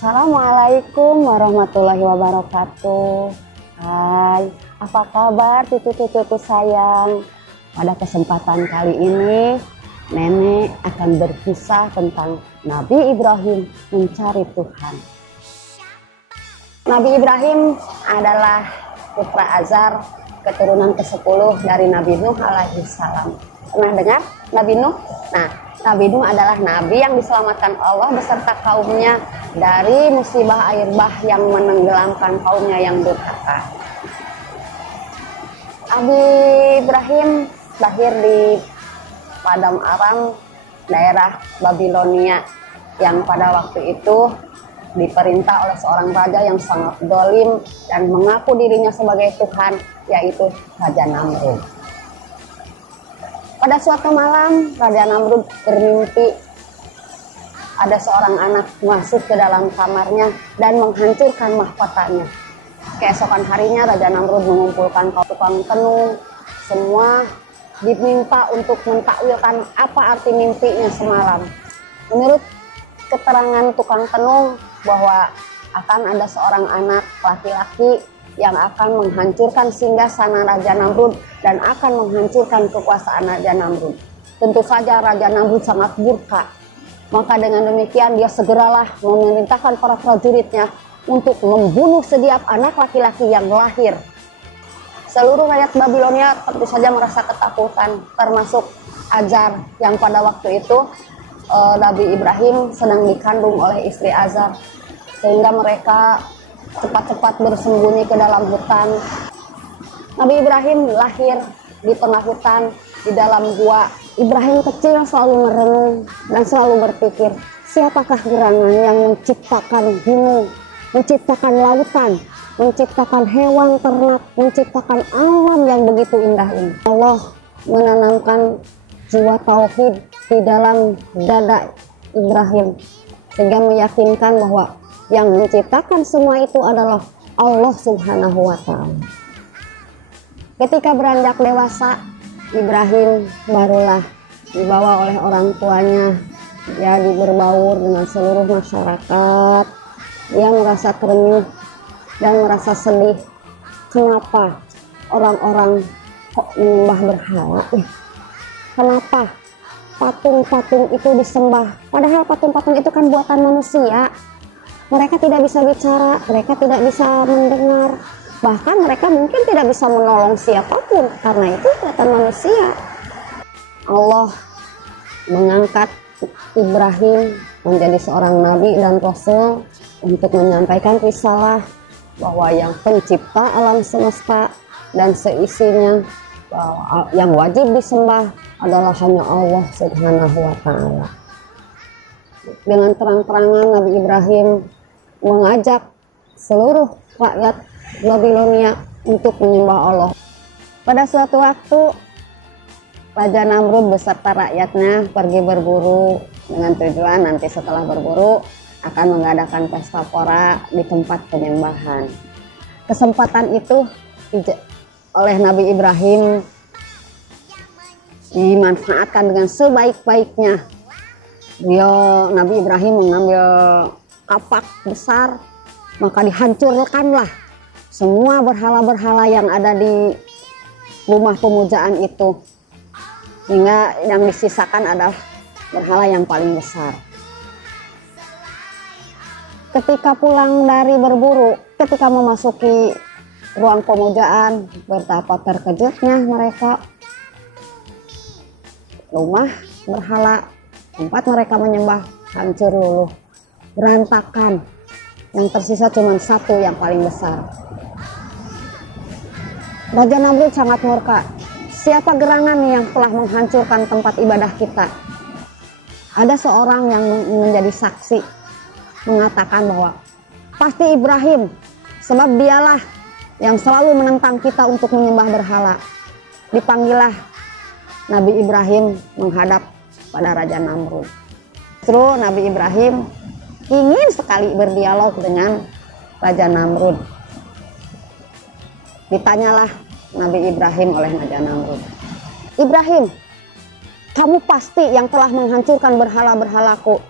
Assalamualaikum warahmatullahi wabarakatuh. Hai, apa kabar cucu-cucuku sayang? Pada kesempatan kali ini, Nenek akan berkisah tentang Nabi Ibrahim mencari Tuhan. Nabi Ibrahim adalah putra Azar, keturunan ke-10 dari Nabi Nuh alaihi salam. Pernah dengar Nabi Nuh? Nah, Nabi Nuh adalah nabi yang diselamatkan Allah beserta kaumnya dari musibah air bah yang menenggelamkan kaumnya yang durhaka. Nabi Ibrahim lahir di Padang Aram, daerah Babilonia, yang pada waktu itu diperintah oleh seorang raja yang sangat zalim dan mengaku dirinya sebagai Tuhan, yaitu Raja Namrud. Pada suatu malam, Raja Namrud bermimpi ada seorang anak masuk ke dalam kamarnya dan menghancurkan mahkotanya. Keesokan harinya, Raja Namrud mengumpulkan kaum tukang tenung, semua diminta untuk mentakwilkan apa arti mimpinya semalam. Menurut keterangan tukang tenung bahwa akan ada seorang anak laki-laki yang akan menghancurkan singgasana Raja Namrud dan akan menghancurkan kekuasaan Raja Namrud. Tentu saja Raja Namrud sangat murka. Maka dengan demikian dia segeralah memerintahkan para prajuritnya untuk membunuh setiap anak laki-laki yang lahir. Seluruh rakyat Babilonia tentu saja merasa ketakutan, termasuk Azar yang pada waktu itu Nabi Ibrahim sedang dikandung oleh istri Azar, sehingga mereka cepat-cepat bersembunyi ke dalam hutan. Nabi Ibrahim lahir di tengah hutan, di dalam gua. Ibrahim kecil selalu merenung dan selalu berpikir, siapakah gerangan yang menciptakan gunung, menciptakan lautan, menciptakan hewan ternak, menciptakan alam yang begitu indah ini. Allah menanamkan jiwa tauhid di dalam dada Ibrahim, sehingga meyakinkan bahwa yang menciptakan semua itu adalah Allah Subhanahu wa Ta'ala. Ketika beranjak dewasa, Ibrahim barulah dibawa oleh orang tuanya, jadi berbaur dengan seluruh masyarakat. Dia merasa terenyuh dan merasa sedih. Kenapa orang-orang kok menyembah berhala? Kenapa patung-patung itu disembah? Padahal patung-patung itu kan buatan manusia. Mereka tidak bisa bicara, mereka tidak bisa mendengar, bahkan mereka mungkin tidak bisa menolong siapapun karena itu buatan manusia. Allah mengangkat Ibrahim menjadi seorang nabi dan rasul untuk menyampaikan risalah bahwa yang pencipta alam semesta dan seisinya, bahwa yang wajib disembah adalah hanya Allah Subhanahu wa Ta'ala. Dengan terang-terangan Nabi Ibrahim mengajak seluruh rakyat Babilonia untuk menyembah Allah. Pada suatu waktu, Raja Namrud beserta rakyatnya pergi berburu dengan tujuan nanti setelah berburu akan mengadakan pesta pora di tempat penyembahan. Kesempatan itu oleh Nabi Ibrahim dimanfaatkan dengan sebaik-baiknya. Nabi Ibrahim mengambil kapak besar, maka dihancurkanlah semua berhala-berhala yang ada di rumah pemujaan itu, hingga yang disisakan adalah berhala yang paling besar. Ketika pulang dari berburu, ketika memasuki ruang pemujaan, betapa terkejutnya mereka. Rumah berhala tempat mereka menyembah hancur luluh, berantakan. Yang tersisa cuma satu yang paling besar. Raja Namrud sangat murka. Siapa gerangan yang telah menghancurkan tempat ibadah kita? Ada seorang yang menjadi saksi mengatakan bahwa pasti Ibrahim, sebab dialah yang selalu menentang kita untuk menyembah berhala. Dipanggillah Nabi Ibrahim menghadap pada Raja Namrud. Terus Nabi Ibrahim ingin sekali berdialog dengan Raja Namrud. Ditanyalah Nabi Ibrahim oleh Raja Namrud, Ibrahim, kamu pasti yang telah menghancurkan berhala-berhalaku.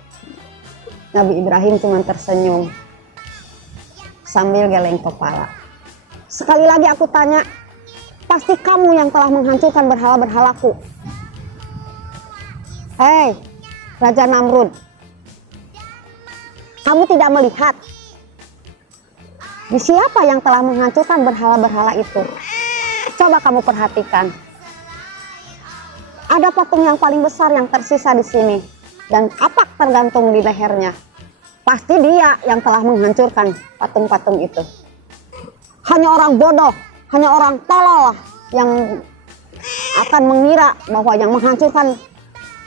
Nabi Ibrahim cuma tersenyum. sambil geleng kepala. Sekali lagi aku tanya, pasti kamu yang telah menghancurkan berhala-berhalaku. Hei, Raja Namrud, kamu tidak melihat siapa yang telah menghancurkan berhala-berhala itu? Coba kamu perhatikan. Ada patung yang paling besar yang tersisa di sini dan kapak tergantung di lehernya. Pasti dia yang telah menghancurkan patung-patung itu. Hanya orang bodoh, hanya orang tolol yang akan mengira bahwa yang menghancurkan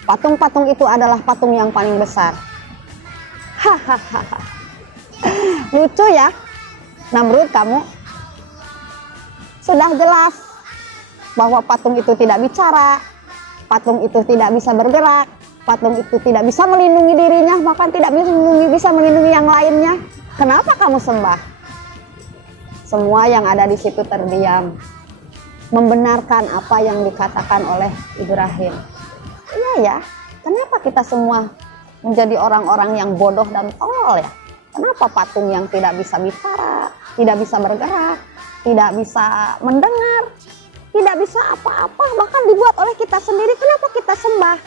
patung-patung itu adalah patung yang paling besar. Hahaha. Lucu ya, Namrud kamu. Sudah jelas bahwa patung itu tidak bicara, patung itu tidak bisa bergerak, patung itu tidak bisa melindungi dirinya, bahkan tidak bisa melindungi yang lainnya. Kenapa kamu sembah? Semua yang ada di situ terdiam, membenarkan apa yang dikatakan oleh Ibrahim. Iya ya, kenapa kita semua menjadi orang-orang yang bodoh dan tolol ya? Kenapa patung yang tidak bisa bicara, tidak bisa bergerak, tidak bisa mendengar, tidak bisa apa-apa, bahkan dibuat oleh kita sendiri, kenapa kita sembah?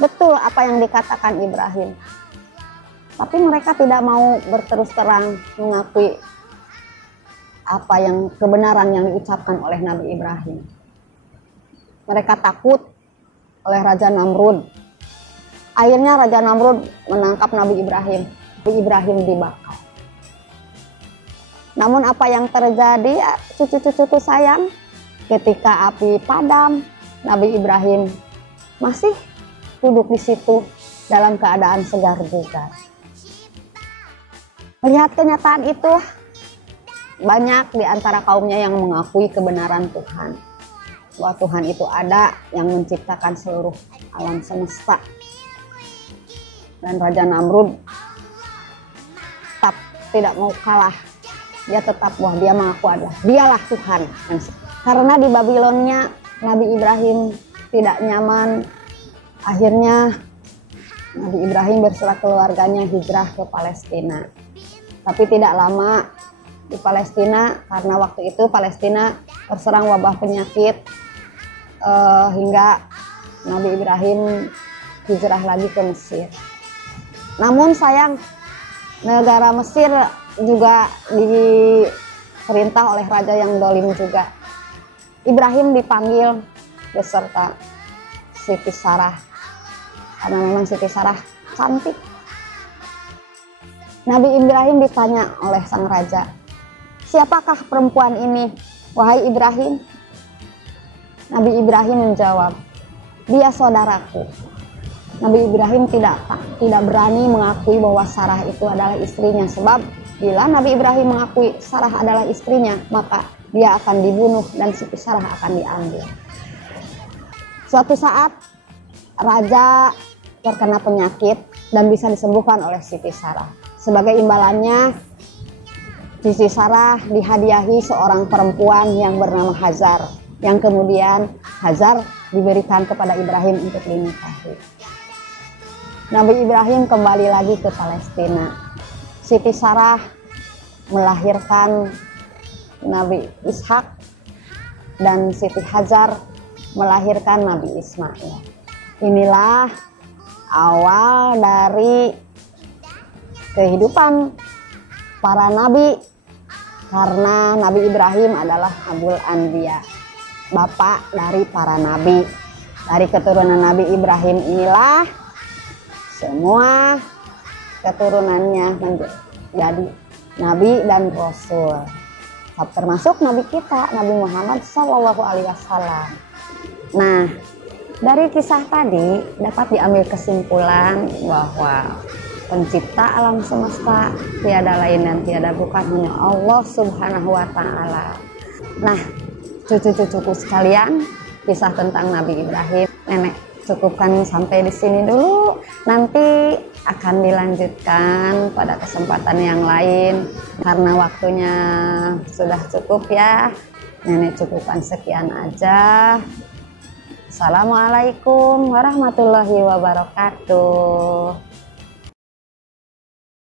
Betul apa yang dikatakan Ibrahim. Tapi mereka tidak mau berterus terang mengakui apa yang kebenaran yang diucapkan oleh Nabi Ibrahim. Mereka takut oleh Raja Namrud. Akhirnya Raja Namrud menangkap Nabi Ibrahim. Nabi Ibrahim dibakar. Namun apa yang terjadi, cucu-cucuku sayang, ketika api padam, Nabi Ibrahim masih duduk di situ dalam keadaan segar bugar. Melihat kenyataan itu, banyak di antara kaumnya yang mengakui kebenaran Tuhan. Bahwa Tuhan itu ada yang menciptakan seluruh alam semesta. Dan Raja Namrud tetap tidak mau kalah. Dia tetap bahwa dia mengaku adalah dialah Tuhan. Karena di Babilonia Nabi Ibrahim tidak nyaman. Akhirnya Nabi Ibrahim bersama keluarganya hijrah ke Palestina. Tapi tidak lama di Palestina, karena waktu itu Palestina terserang wabah penyakit, hingga Nabi Ibrahim hijrah lagi ke Mesir. Namun sayang, negara Mesir juga diperintah oleh raja yang dolim juga. Ibrahim dipanggil beserta Siti Sarah, karena memang Siti Sarah cantik. Nabi Ibrahim ditanya oleh sang raja, siapakah perempuan ini, wahai Ibrahim? Nabi Ibrahim menjawab, dia saudaraku. Nabi Ibrahim tidak berani mengakui bahwa Sarah itu adalah istrinya, sebab bila Nabi Ibrahim mengakui Sarah adalah istrinya, maka dia akan dibunuh dan Siti Sarah akan diambil. Suatu saat raja terkena penyakit dan bisa disembuhkan oleh Siti Sarah. Sebagai imbalannya, Siti Sarah dihadiahi seorang perempuan yang bernama Hajar, yang kemudian Hajar diberikan kepada Ibrahim untuk dinikahi. Nabi Ibrahim kembali lagi ke Palestina. Siti Sarah melahirkan Nabi Ishak dan Siti Hajar melahirkan Nabi Ismail. Inilah awal dari kehidupan para nabi, karena Nabi Ibrahim adalah Abul Anbiya, bapak dari para nabi. Dari keturunan Nabi Ibrahim inilah semua keturunannya menjadi nabi dan rasul, termasuk nabi kita, Nabi Muhammad SAW. Nah, dari kisah tadi dapat diambil kesimpulan bahwa pencipta alam semesta tiada lain dan tiada bukan hanya Allah Subhanahu wa Ta'ala. Nah, cucu-cucuku sekalian, kisah tentang Nabi Ibrahim nenek cukupkan sampai di sini dulu. Nanti akan dilanjutkan pada kesempatan yang lain, karena waktunya sudah cukup ya. Nenek cukupkan sekian aja. Assalamualaikum warahmatullahi wabarakatuh.